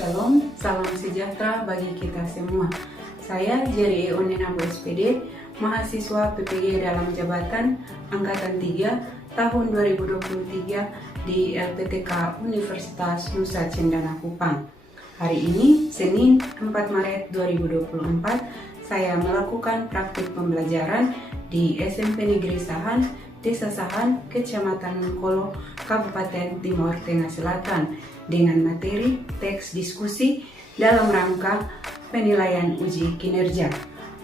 Shalom, salam sejahtera bagi kita semua. Saya Jerry Onenabu SPD, mahasiswa PPG dalam jabatan Angkatan 3 tahun 2023 di LPTK Universitas Nusa Cendana Kupang. Hari ini, Senin 4 Maret 2024, saya melakukan praktik pembelajaran di SMP Negeri Sahan, Desa Sahan, Kecamatan Mengkolo, Kabupaten Timur Tengah Selatan dengan materi teks diskusi dalam rangka penilaian uji kinerja.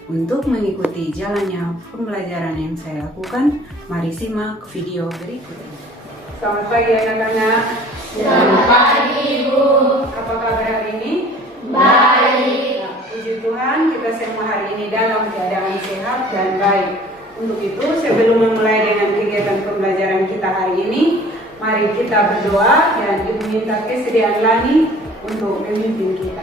Untuk mengikuti jalannya pembelajaran yang saya lakukan, mari simak video berikut ini. Selamat pagi anak-anak. Selamat pagi, Ibu. Apa kabar hari ini? Baik. Nah, puji Tuhan, kita semua hari ini dalam keadaan sehat dan baik. Untuk itu, sebelum memulai dengan kegiatan pembelajaran kita hari ini, mari kita berdoa dan Ibu minta kesediaan Lani untuk memimpin kita.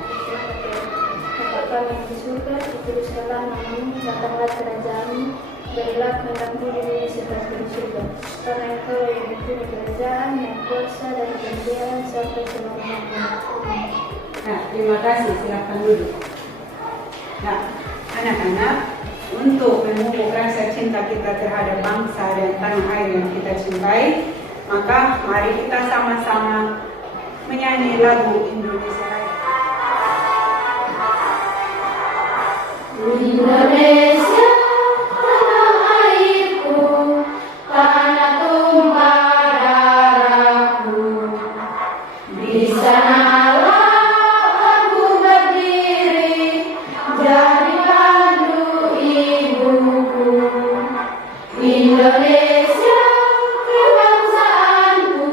Bapa kami di surga, dikuduskanlah namamu, datanglah kerajaanmu, berilah kehendakmu di bumi seperti di surga. Karena Engkau yang mempunyai kerajaan, yang kuasa dan kemuliaan sampai selama-lamanya. Amin. Nah, terima kasih. Silakan duduk. Nah, anak-anak, untuk memupuk rasa cinta kita terhadap bangsa dan tanah air yang kita cintai, maka mari kita sama-sama menyanyi lagu Indonesia Raya. Indonesia, tanah airku, tanah tumpah darahku. Di sanalah aku berdiri, jadi pandu ibuku. Indonesia, kebangsaanku,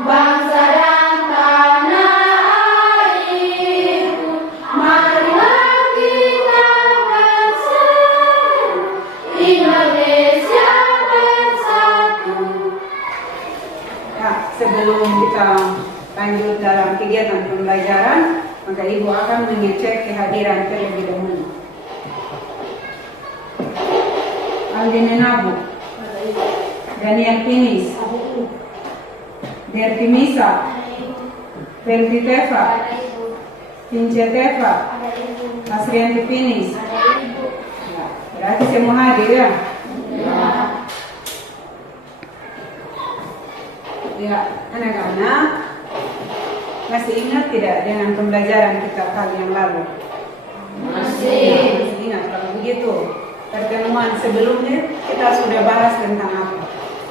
bangsa dan tanah airku. Marilah kita bersatu, Indonesia bersatu. Nah, sebelum kita lanjut dalam kegiatan pembelajaran, maka Ibu akan mengecek kehadiran terlebih dahulu. Aldine Nabu, Daniel Pinis, Derti Misa, Felti Teva, Pince Teva, Asrianti Pinis. Ya, berarti semua hadir ya? Ya, anak-anak, masih ingat tidak dengan pembelajaran kita kali yang lalu? Masih. Masih ingat. Kalau begitu, pertemuan sebelumnya kita sudah bahas tentang apa?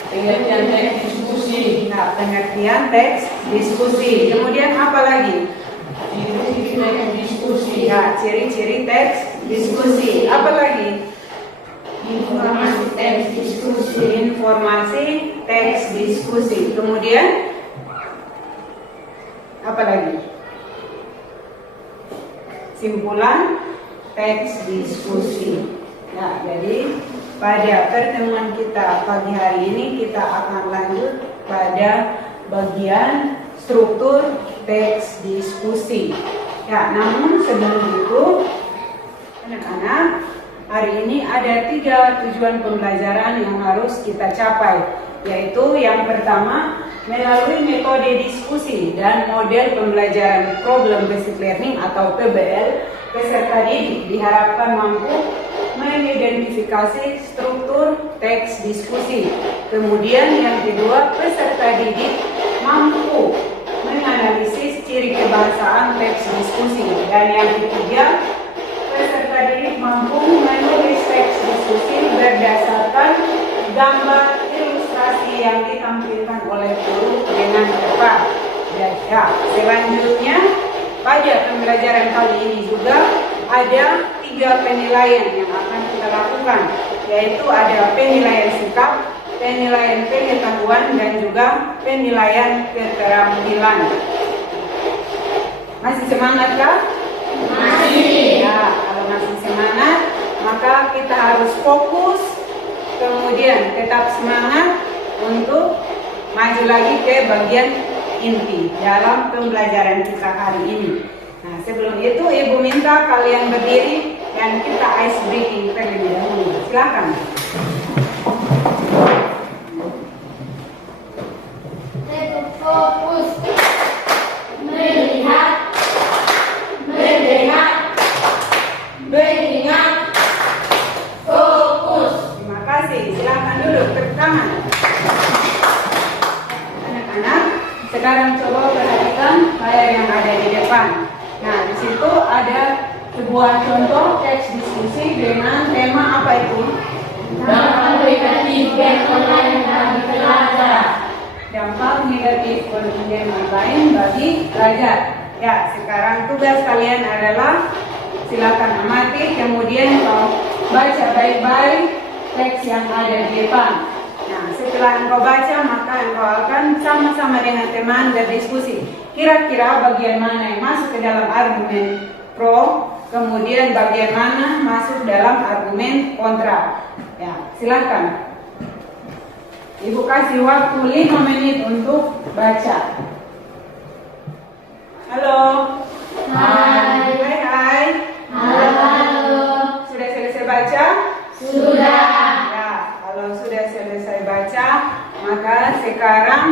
Pengertian teks diskusi. Nah, pengertian teks diskusi. Kemudian apa lagi? Ciri-ciri teks diskusi. Ya, ciri-ciri teks diskusi. Apa lagi? Informasi teks diskusi. Informasi teks diskusi. Kemudian apa lagi? Simpulan teks diskusi. Nah, jadi pada pertemuan kita pagi hari ini kita akan lanjut pada bagian struktur teks diskusi. Ya, namun sebelum itu, anak-anak, hari ini ada 3 tujuan pembelajaran yang harus kita capai, yaitu yang pertama, melalui metode diskusi dan model pembelajaran problem based learning atau PBL, peserta didik diharapkan mampu mengidentifikasi struktur teks diskusi. Kemudian yang kedua, peserta didik mampu menganalisis ciri kebangsaan teks diskusi. Dan yang ketiga, peserta didik mampu menulis teks diskusi berdasarkan gambar ilustrasi yang ditampilkan oleh guru dengan tepat. Dan ya, selanjutnya pada pembelajaran kali ini juga ada 3 penilaian yang akan kita lakukan, yaitu ada penilaian sikap, penilaian pengetahuan, dan juga penilaian keterampilan. Masih semangat kah? Masih. Ya, kalau masih semangat, maka kita harus fokus, kemudian tetap semangat untuk maju lagi ke bagian inti dalam pembelajaran kita hari ini. Nah, sebelum itu Ibu minta kalian berdiri dan kita ice breaking terlebih dahulu. Silakan. Fokus, melihat, depan. Nah, di situ ada sebuah contoh teks diskusi dengan tema apa itu? Dampak negatif game online bagi pelajar. Dampak negatif game online bagi pelajar. Ya, sekarang tugas kalian adalah silakan amati, kemudian kau baca baik-baik teks yang ada di depan. Nah, setelah engkau baca, maka engkau akan sama-sama dengan teman berdiskusi. Kira-kira bagian mana yang masuk ke dalam argumen pro, kemudian bagian mana masuk dalam argumen kontra. Ya, silakan. Ibu kasih waktu 5 menit untuk baca. Halo. Hai. Hai. Halo. Sudah selesai baca? Sudah. Ya, kalau sudah selesai baca, maka sekarang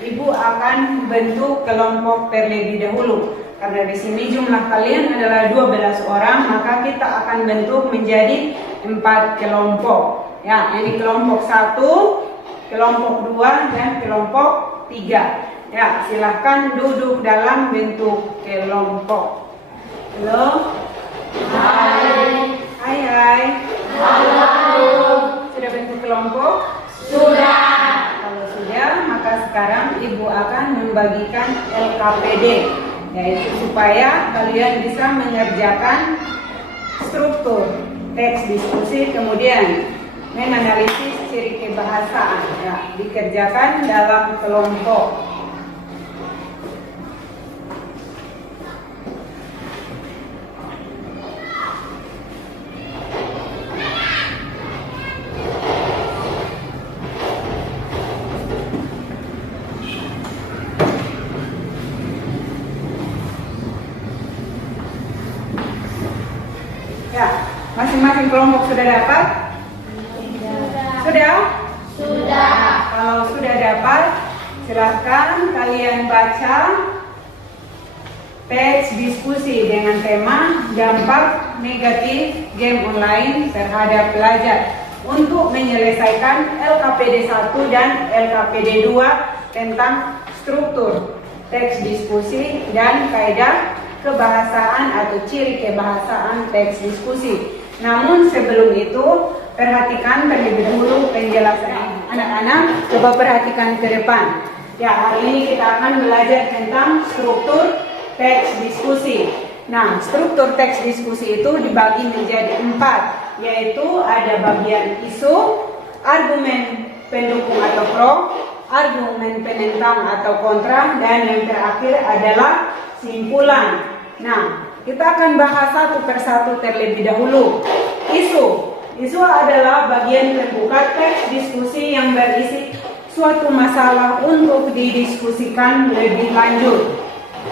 Ibu akan bentuk kelompok terlebih dahulu. Karena di sini jumlah kalian adalah 12 orang, maka kita akan bentuk menjadi 4 kelompok. Ya, ini kelompok 1, kelompok 2, dan kelompok 3. Ya, silahkan duduk dalam bentuk kelompok. Halo. Hai. Hai. Halo. Sudah bentuk kelompok? Sudah. Kalau sudah, maka sekarang Ibu akan membagikan LKPD, yaitu supaya kalian bisa mengerjakan struktur teks diskusi, kemudian menganalisis ciri kebahasaan. Ya, dikerjakan dalam kelompok. Ya, masing-masing kelompok sudah dapat? Sudah? Sudah. Kalau sudah dapat, silakan kalian baca teks diskusi dengan tema dampak negatif game online terhadap pelajar untuk menyelesaikan LKPD 1 dan LKPD 2 tentang struktur teks diskusi dan kaidah kebahasaan atau ciri kebahasaan teks diskusi. Namun sebelum itu, perhatikan terlebih dahulu penjelasan anak-anak. Coba perhatikan ke depan. Ya, hari ini kita akan belajar tentang struktur teks diskusi. Nah, struktur teks diskusi itu dibagi menjadi 4, yaitu ada bagian isu, argumen pendukung atau pro, argumen penentang atau kontra, dan yang terakhir adalah simpulan. Nah, kita akan bahas satu persatu terlebih dahulu. Isu adalah bagian terbuka teks diskusi yang berisi suatu masalah untuk didiskusikan lebih lanjut.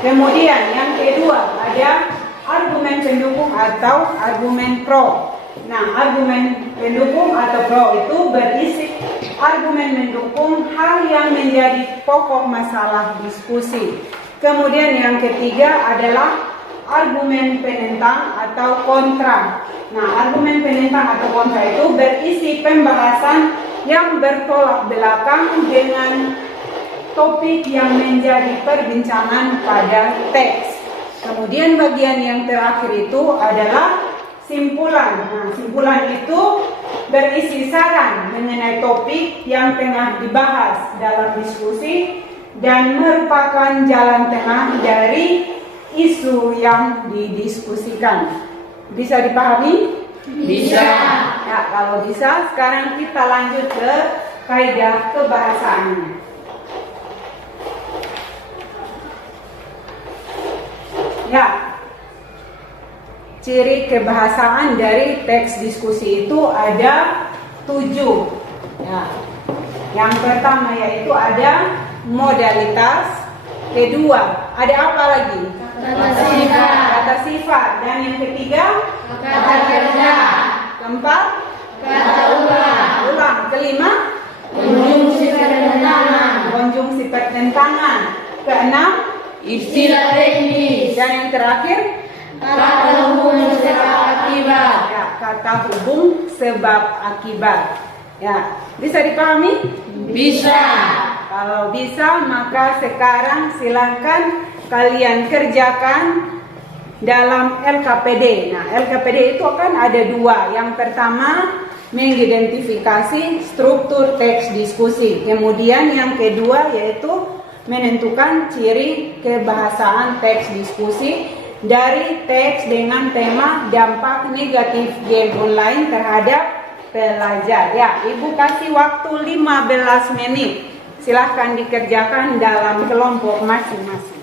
Kemudian yang kedua ada argumen pendukung atau argumen pro. Nah, argumen pendukung atau pro itu berisi argumen mendukung hal yang menjadi pokok masalah diskusi. Kemudian yang ketiga adalah argumen penentang atau kontra. Nah, argumen penentang atau kontra itu berisi pembahasan yang bertolak belakang dengan topik yang menjadi perbincangan pada teks. Kemudian bagian yang terakhir itu adalah simpulan. Nah, simpulan itu berisi saran mengenai topik yang tengah dibahas dalam diskusi dan merupakan jalan tengah dari isu yang didiskusikan. Bisa dipahami? Bisa. Ya, kalau bisa, sekarang kita lanjut ke kaidah kebahasaannya. Ya, ciri kebahasaan dari teks diskusi itu ada 7. Ya. Yang pertama yaitu ada modalitas. Kedua, ada apa lagi? Kata sifat. Dan yang ketiga, Kata kerja. keempat, Kata ulang. Kelima, Konjungsi pertentangan. konjungsi pertentangan. Keenam, Istilah teknis. dan yang terakhir, Kata hubungan sebab akibat. ya, kata hubung sebab akibat. Ya, bisa dipahami? Bisa. Kalau bisa, maka sekarang silakan kalian kerjakan dalam LKPD. Nah, LKPD itu kan ada dua. Yang pertama, mengidentifikasi struktur teks diskusi. Kemudian yang kedua yaitu menentukan ciri kebahasaan teks diskusi dari teks dengan tema dampak negatif game online terhadap pelajar. Ya, Ibu kasih waktu 15 menit. Silahkan dikerjakan dalam kelompok masing-masing.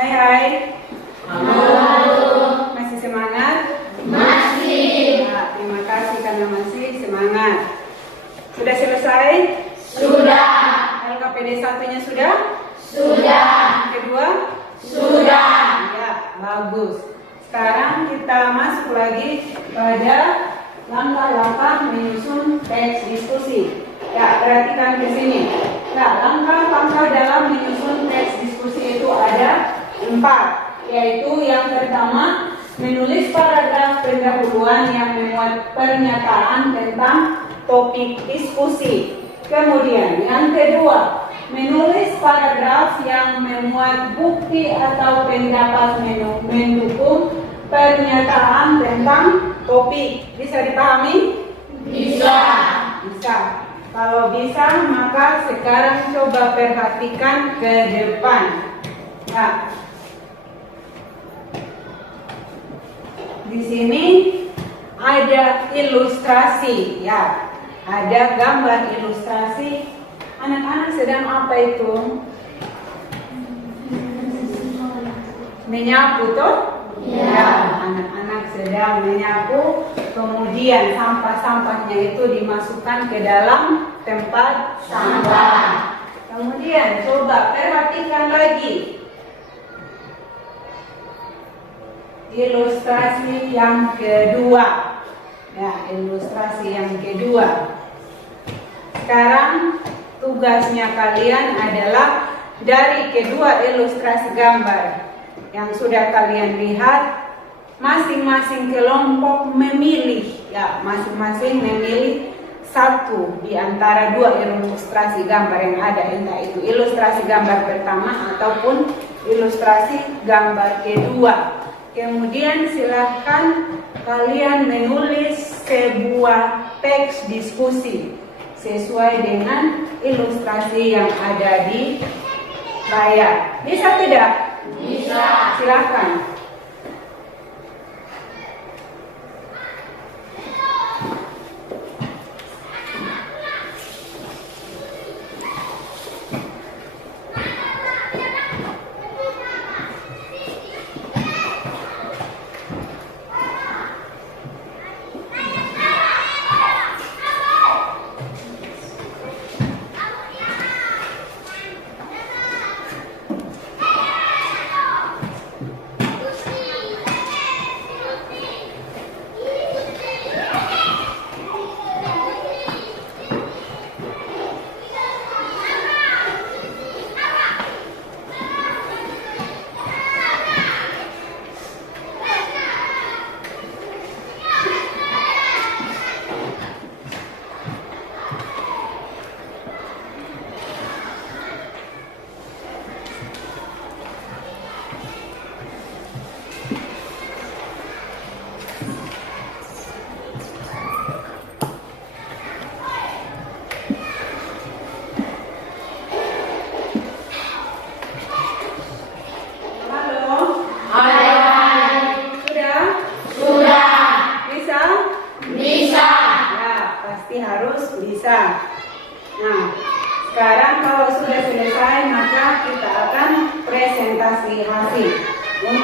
Hai. Halo. Masih semangat? Masih. Nah, terima kasih karena masih semangat. Sudah selesai? Sudah. LKPD satunya sudah? Sudah. Kedua? Sudah. Ya, bagus. Sekarang kita masuk lagi pada langkah-langkah menyusun teks diskusi. Ya, perhatikan di sini. Nah, langkah-langkah dalam menyusun teks diskusi itu ada 4, yaitu yang pertama, menulis paragraf pendahuluan yang memuat pernyataan tentang topik diskusi. Kemudian yang kedua, menulis paragraf yang memuat bukti atau pendapat mendukung pernyataan tentang topik. Bisa dipahami? Bisa. Bisa. Kalau bisa, maka sekarang coba perhatikan ke depan. Nah, di sini ada ilustrasi, ya. Ada gambar ilustrasi. Anak-anak sedang apa itu? Menyapu tuh? Ya, anak-anak sedang menyapu. Kemudian sampah-sampahnya itu dimasukkan ke dalam tempat sampah. Kemudian coba perhatikan lagi ilustrasi yang kedua. Ya, ilustrasi yang kedua. Sekarang tugasnya kalian adalah dari kedua ilustrasi gambar yang sudah kalian lihat, masing-masing kelompok memilih, ya, masing-masing memilih satu di antara dua ilustrasi gambar yang ada, entah itu ilustrasi gambar pertama ataupun ilustrasi gambar kedua. Kemudian silahkan kalian menulis sebuah teks diskusi sesuai dengan ilustrasi yang ada di layar. Bisa tidak? Bisa. Silahkan.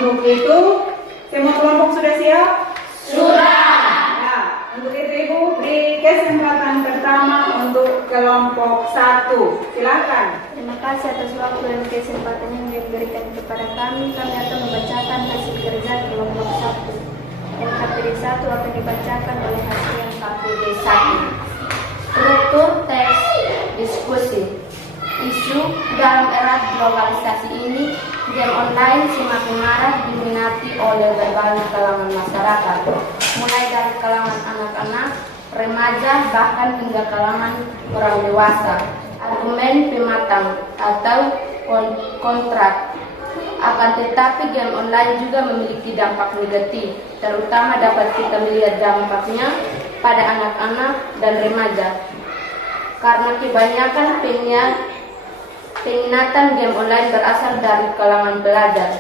Untuk itu, semua kelompok sudah siap? Sudah. Nah, untuk itu Ibu beri kesempatan pertama untuk kelompok 1. Silakan. Terima kasih atas waktu dan kesempatan yang diberikan kepada kami. Kami akan membacakan hasil kerja kelompok 1. LKPD 1 akan dibacakan oleh hasil LKPD 1. Struktur teks diskusi. Isu dalam era globalisasi ini, game online semakin marak diminati oleh berbagai kalangan masyarakat, mulai dari kalangan anak-anak, remaja, bahkan hingga kalangan orang dewasa. Argumen pematang atau kontrak. Akan tetapi game online juga memiliki dampak negatif, terutama dapat kita melihat dampaknya pada anak-anak dan remaja. Karena kebanyakan peminatan game online berasal dari kalangan pelajar.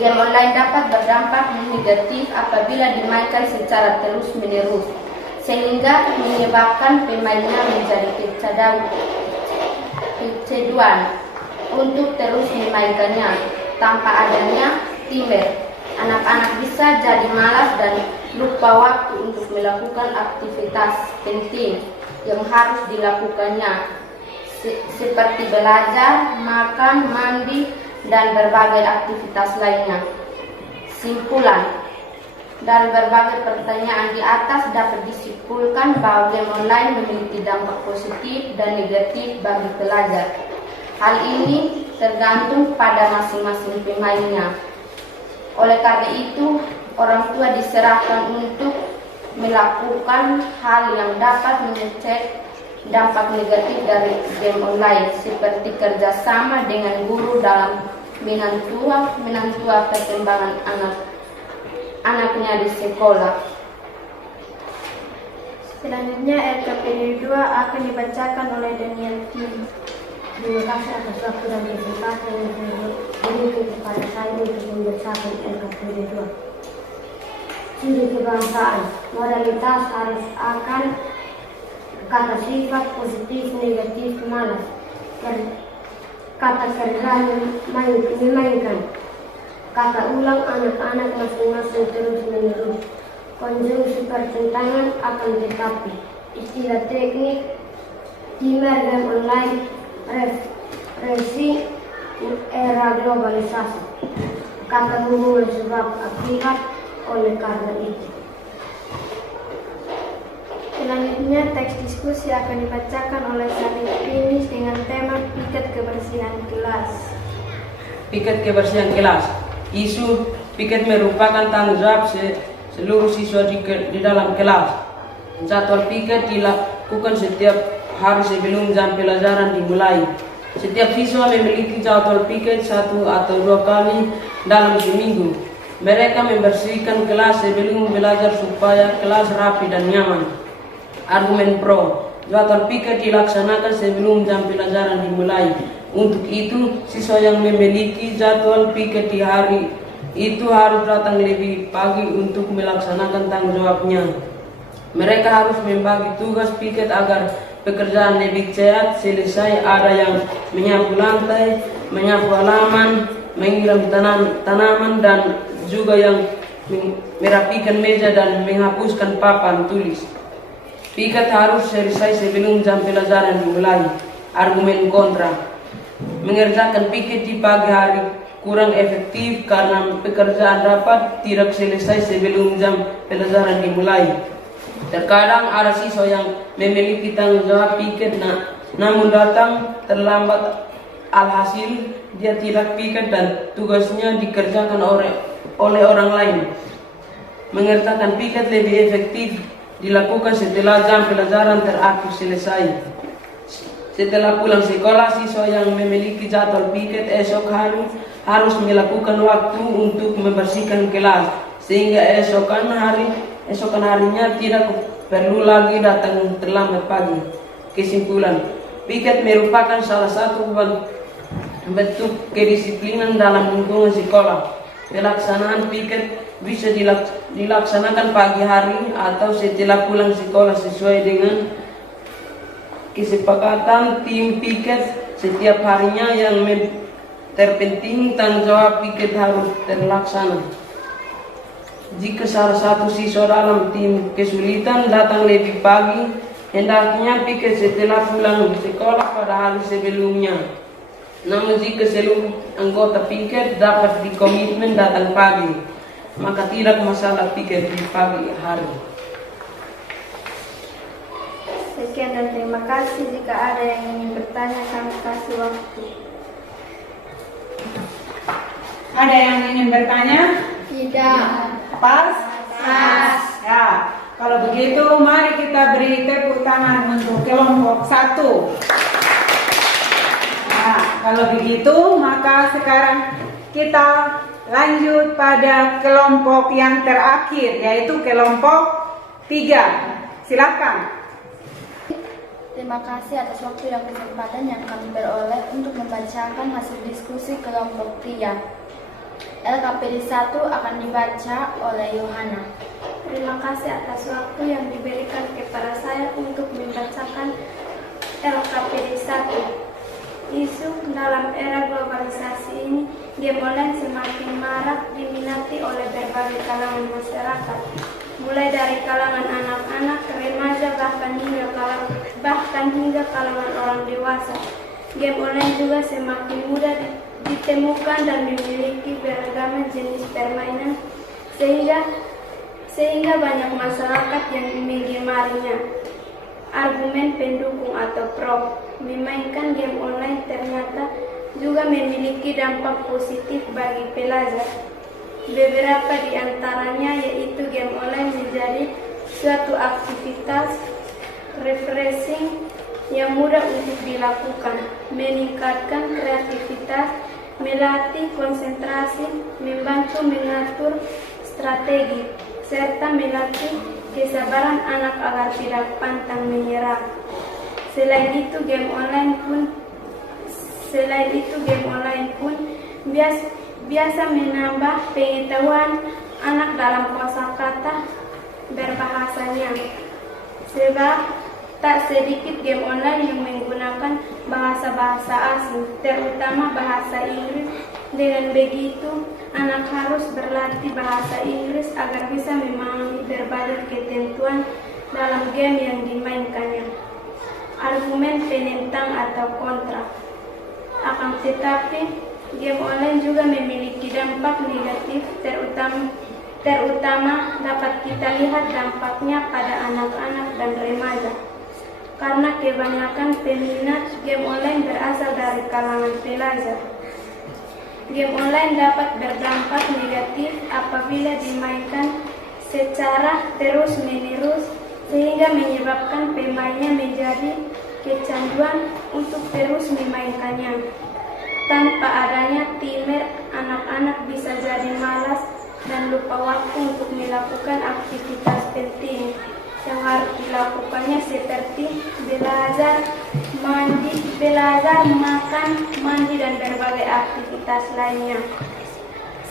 Game online dapat berdampak negatif apabila dimainkan secara terus-menerus, sehingga menyebabkan pemainnya menjadi kecanduan untuk terus memainkannya tanpa adanya timer. Anak-anak bisa jadi malas dan lupa waktu untuk melakukan aktivitas penting yang harus dilakukannya, seperti belajar, makan, mandi, dan berbagai aktivitas lainnya. Simpulan dari berbagai pertanyaan di atas dapat disimpulkan bahwa game online memiliki dampak positif dan negatif bagi pelajar. Hal ini tergantung pada masing-masing pemainnya. Oleh karena itu, orang tua diserahkan untuk melakukan hal yang dapat mengecek dampak negatif dari game online, seperti kerjasama dengan guru dalam menantua perkembangan anaknya di sekolah. Selanjutnya LKPD 2 akan dibacakan oleh Daniel Kim. Terima kasih atas waktu dan kesempatan yang diberikan kepada saya untuk membacakan LKPD 2. Ciri kebangsaan, modalitas harus akan kata sifat positif, negatif, malas. Kata kerja memainkan. Kata ulang anak-anak masing-masing terus menerus. Konjungsi pertentangan akan tetapi. Istilah teknik, timer game online, referensi era globalisasi. Kata hubungan sebab akibat oleh karena itu. Selanjutnya teks diskusi akan dibacakan oleh Sarif Finis dengan tema piket kebersihan kelas. Piket kebersihan kelas. Isu piket merupakan tanggung jawab seluruh siswa di dalam kelas. Jadwal piket dilakukan setiap hari sebelum jam pelajaran dimulai. Setiap siswa memiliki jadwal piket 1 atau 2 kali dalam seminggu. Mereka membersihkan kelas sebelum belajar supaya kelas rapi dan nyaman. Argumen pro, jadwal piket dilaksanakan sebelum jam pelajaran dimulai. Untuk itu, siswa yang memiliki jadwal piket di hari itu harus datang lebih pagi untuk melaksanakan tanggung jawabnya. Mereka harus membagi tugas piket agar pekerjaan lebih cepat selesai. Ada yang menyapu lantai, menyapu halaman, menyiram tanaman, dan juga yang merapikan meja dan menghapuskan papan tulis. Piket harus selesai sebelum jam pelajaran dimulai. Argumen kontra, mengerjakan piket di pagi hari kurang efektif karena pekerjaan dapat tidak selesai sebelum jam pelajaran dimulai. Terkadang ada siswa yang memiliki tanggung jawab piket namun datang terlambat, alhasil dia tidak piket dan tugasnya dikerjakan oleh orang lain. Mengerjakan piket lebih efektif dilakukan setelah jam pelajaran terakhir selesai. Setelah pulang sekolah, siswa yang memiliki jadwal piket esok hari harus melakukan waktu untuk membersihkan kelas, sehingga esokan harinya tidak perlu lagi datang terlambat pagi. Kesimpulan, piket merupakan salah satu bentuk kedisiplinan dalam lingkungan sekolah. Pelaksanaan piket bisa dilaksanakan pagi hari atau setelah pulang sekolah sesuai dengan kesepakatan tim piket setiap harinya yang terpenting tanggung jawab piket harus terlaksana. Jika salah satu siswa dalam tim kesulitan datang lebih pagi, hendaknya piket setelah pulang sekolah pada hari sebelumnya. Namun jika seluruh anggota piket dapat dikomitmen datang pagi, maka tidak masalah piket di pagi hari. Sekian dan terima kasih. Jika ada yang ingin bertanya, kami kasih waktu. Ada yang ingin bertanya? Tidak. Pas? Ya, kalau begitu mari kita beri tepuk tangan untuk kelompok 1. Nah, kalau begitu maka sekarang kita lanjut pada kelompok yang terakhir, yaitu kelompok 3. Silakan. Terima kasih atas waktu dan kesempatan yang kami peroleh untuk membacakan hasil diskusi kelompok 3. LKPD 1 akan dibaca oleh Yohana. Terima kasih atas waktu yang diberikan kepada saya untuk membacakan LKPD 1. Isu dalam era globalisasi ini, game online semakin marak diminati oleh berbagai kalangan masyarakat, mulai dari kalangan anak-anak, remaja, bahkan hingga kalangan orang dewasa. Game online juga semakin mudah ditemukan dan memiliki beragam jenis permainan, sehingga banyak masyarakat yang menggemarinya. Argumen pendukung atau pro memainkan game online ternyata juga memiliki dampak positif bagi pelajar. Beberapa di antaranya yaitu game online menjadi suatu aktivitas refreshing yang mudah untuk dilakukan, meningkatkan kreativitas, melatih konsentrasi, membantu mengatur strategi, serta melatih kesabaran anak agar tidak pantang menyerah. Selain itu game online pun biasa menambah pengetahuan anak dalam kosakata berbahasanya. Sebab tak sedikit game online yang menggunakan bahasa-bahasa asing, terutama bahasa Inggris. Dengan begitu, anak harus berlatih bahasa Inggris agar bisa memahami berbagai ketentuan dalam game yang dimainkannya. Argumen penentang atau kontra. Akan tetapi, game online juga memiliki dampak negatif, terutama dapat kita lihat dampaknya pada anak-anak dan remaja. Karena kebanyakan peminat game online berasal dari kalangan pelajar. Game online dapat berdampak negatif apabila dimainkan secara terus-menerus, sehingga menyebabkan pemainnya menjadi kecanduan untuk terus memainkannya. Tanpa adanya timer, anak-anak bisa jadi malas dan lupa waktu untuk melakukan aktivitas penting yang harus dilakukannya, seperti belajar, makan, mandi, dan berbagai aktivitas lainnya.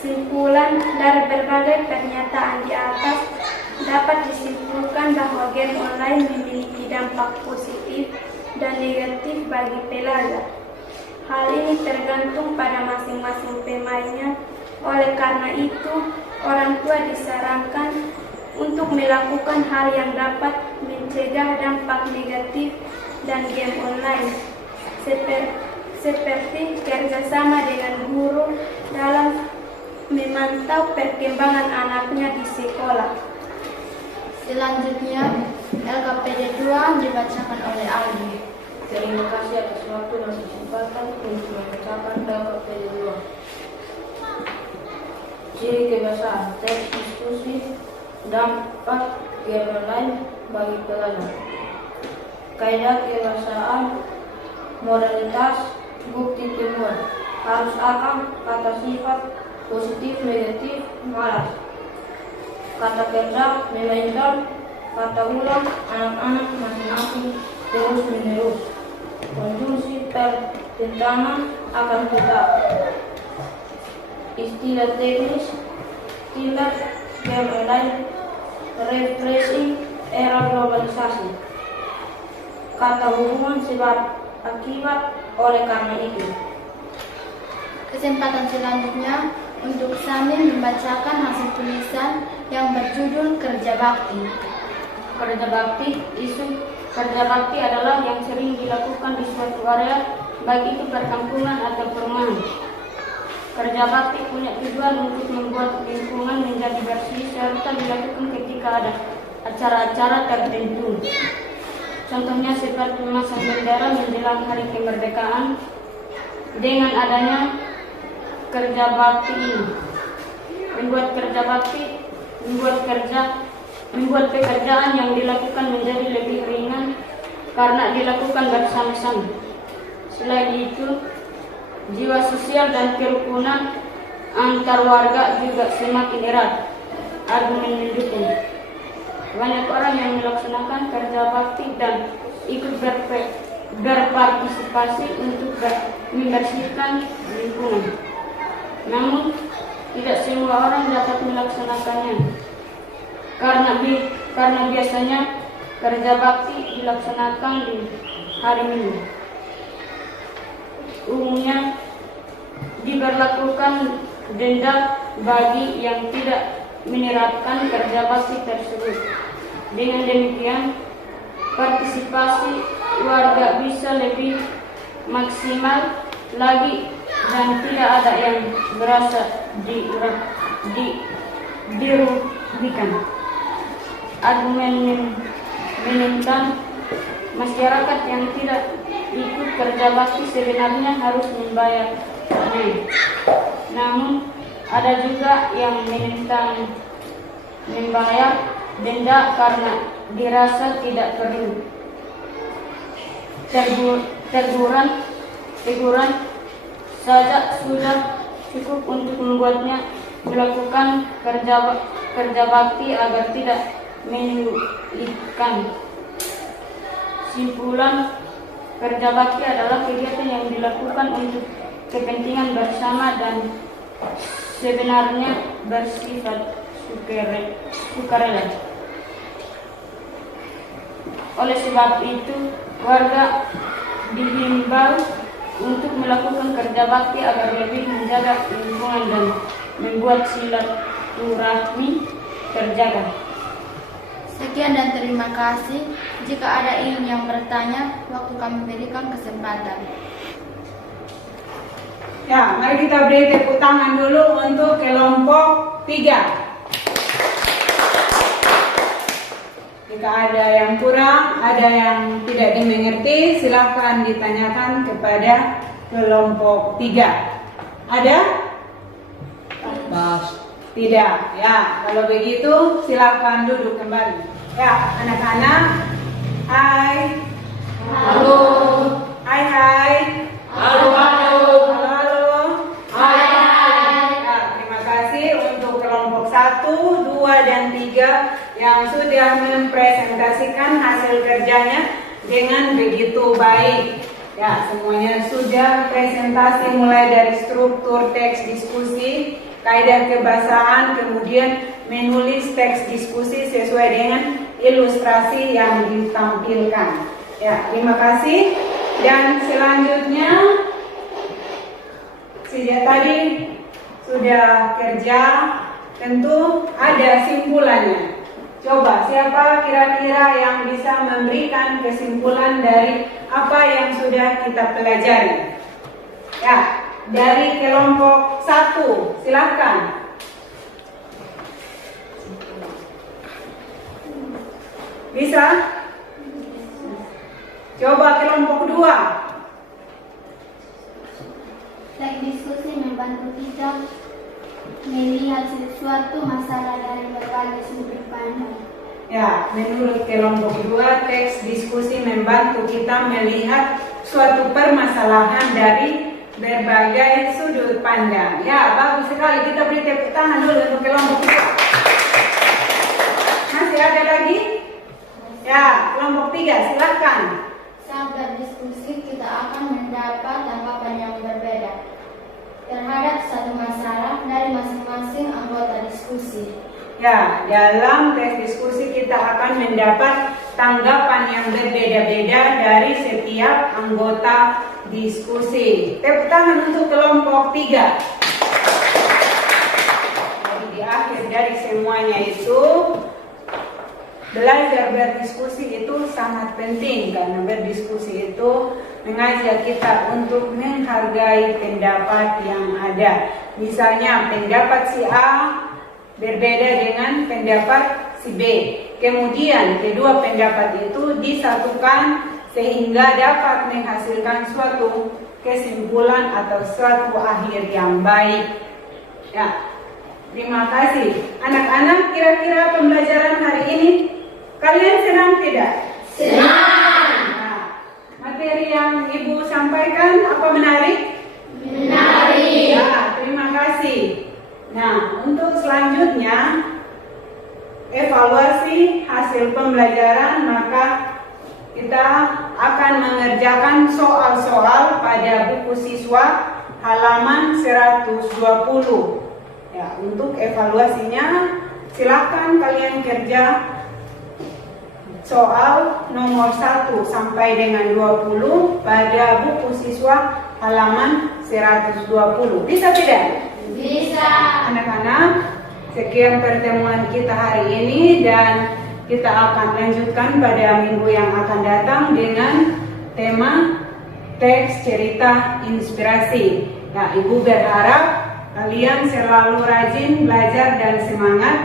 Simpulan dari berbagai pernyataan di atas dapat disimpulkan bahwa game online memiliki dampak positif dan negatif bagi pelajar. Hal ini tergantung pada masing-masing pemainnya. Oleh karena itu, orang tua disarankan untuk melakukan hal yang dapat mencegah dampak negatif dan game online, seperti kerjasama dengan guru dalam memantau perkembangan anaknya di sekolah. Selanjutnya, LKPD 2 dibacakan oleh Aldi. Terima kasih atas waktu dan kesempatan untuk membacakan LKPD 2. Ciri kebiasaan teks diskusi dampak game online bagi pelajar. Kaidah kebiasaan, modalitas, bukti temuan, harus akan, kata sifat, positif, negatif, malas, kata kerja, memainkan, kata ulang, anak-anak masing-masing, terus menerus, konjungsi pertentangan akan tetap, istilah teknis, timer, game online, refreshing, era globalisasi, kata hubungan sebab akibat oleh karena itu. Kesempatan selanjutnya untuk Samin membacakan hasil tulisan yang berjudul Kerja Bakti. Kerja bakti, isu kerja bakti adalah yang sering dilakukan di suatu area, baik itu perkampungan atau perumahan. Kerja bakti punya tujuan untuk membuat lingkungan menjadi bersih serta dilakukan ketika ada acara-acara tertentu. Contohnya seperti memasang bendera menjelang hari kemerdekaan. Dengan adanya kerja bakti ini, membuat pekerjaan yang dilakukan menjadi lebih ringan karena dilakukan bersama-sama. Selain itu, jiwa sosial dan kerukunan antar warga juga semakin erat. Argumen mendukung. Banyak orang yang melaksanakan kerja bakti dan ikut berpartisipasi untuk membersihkan lingkungan. Namun, tidak semua orang dapat melaksanakannya. Karena biasanya kerja bakti dilaksanakan di hari Minggu. Umumnya diberlakukan denda bagi yang tidak menerapkan kerja bakti tersebut. Dengan demikian, partisipasi warga bisa lebih maksimal lagi dan tidak ada yang merasa dirugikan. Argumen menentang masyarakat yang tidak ikut kerja bakti sebenarnya harus membayarnya. Namun ada juga yang menentang membayar denda karena dirasa tidak perlu. Teguran saja sudah cukup untuk membuatnya melakukan kerja bakti agar tidak menyulitkan. Simpulan, kerja bakti adalah kegiatan yang dilakukan untuk kepentingan bersama dan sebenarnya bersifat sukarela. Oleh sebab itu, warga dihimbau untuk melakukan kerja bakti agar lebih menjaga lingkungan dan membuat silaturahmi terjaga. Sekian dan terima kasih. Jika ada yang bertanya, waktu kami berikan kesempatan. Ya, mari kita beri tepuk tangan dulu untuk kelompok 3. Jika ada yang kurang, ada yang tidak dimengerti, silakan ditanyakan kepada kelompok 3. Ada? Bas. Tidak. Ya, kalau begitu silakan duduk kembali. Ya, anak-anak. Hai. Halo. Hai, hai. Halo, halo. Halo, halo. Hai, hai. Ya, terima kasih untuk kelompok 1, 2, dan 3 yang sudah mempresentasikan hasil kerjanya dengan begitu baik. Ya, semuanya sudah presentasi mulai dari struktur teks diskusi, kaidah kebahasaan, kemudian menulis teks diskusi sesuai dengan ilustrasi yang ditampilkan. Ya, terima kasih. Dan selanjutnya, sejak tadi sudah kerja, tentu ada simpulannya. Coba siapa kira-kira yang bisa memberikan kesimpulan dari apa yang sudah kita pelajari? Ya, dari kelompok 1, silakan. Bisa? Coba kelompok 2. Teks diskusi membantu kita melihat sesuatu masalah dari berbagai sudut pandang. Ya, menurut kelompok 2, teks diskusi membantu kita melihat suatu permasalahan dari berbagai sudut pandang. Ya, bagus sekali. Kita beri tepuk tangan dulu untuk kelompok 2. Masih ada lagi? Ya, kelompok 3, silakan. Saat berdiskusi, kita akan mendapat tanggapan yang berbeda terhadap satu masalah dari masing-masing anggota diskusi. Ya, dalam teks diskusi kita akan mendapat tanggapan yang berbeda-beda dari setiap anggota diskusi. Tepuk tangan untuk kelompok 3. Jadi di akhir dari semuanya itu, belajar berdiskusi itu sangat penting, karena berdiskusi itu mengajak kita untuk menghargai pendapat yang ada. Misalnya pendapat si A berbeda dengan pendapat si B. Kemudian kedua pendapat itu disatukan sehingga dapat menghasilkan suatu kesimpulan atau suatu akhir yang baik. Ya, terima kasih. Anak-anak, kira-kira pembelajaran hari ini kalian senang tidak? Senang. Nah, materi yang Ibu sampaikan apa menarik? Menarik. Ya, terima kasih. Nah, untuk selanjutnya evaluasi hasil pembelajaran, maka kita akan mengerjakan soal-soal pada buku siswa halaman 120. Ya, untuk evaluasinya silakan kalian kerja soal nomor 1 sampai dengan 20 pada buku siswa halaman 120. Bisa tidak? Bisa. Anak-anak, sekian pertemuan kita hari ini dan kita akan lanjutkan pada minggu yang akan datang dengan tema teks cerita inspirasi. Nah, Ibu berharap kalian selalu rajin belajar dan semangat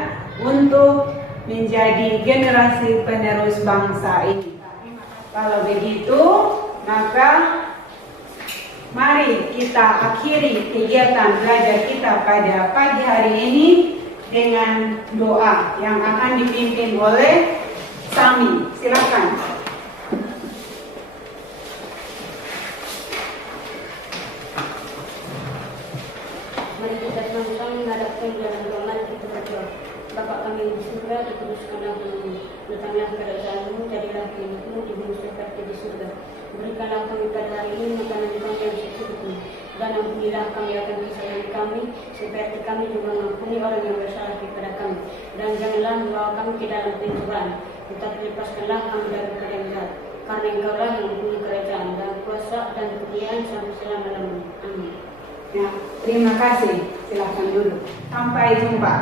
untuk menjadi generasi penerus bangsa ini. Kalau begitu, maka mari kita akhiri kegiatan belajar kita pada pagi hari ini dengan doa yang akan dipimpin oleh Sami. Silakan. Mari kita sama-sama menghadapkan dalam doa, mari kita berdoa. Bapa kami di surga, dikuduskanlah namamu, datanglah kerajaanmu, jadilah kehendakmu di bumi seperti di surga. Berikanlah kami pada hari ini makanan kami yang secukupnya, dan ampunilah kami akan kesalahan kami, seperti kami juga mengampuni orang yang bersalah kepada kami. Dan janganlah membawa kami ke dalam pencobaan, tetapi lepaskanlah kami dari yang jahat. Karena Engkaulah yang mempunyai kerajaan dan kuasa dan kemuliaan sampai selama-lamanya. Amin. Ya, terima kasih. Silakan duduk. Sampai jumpa.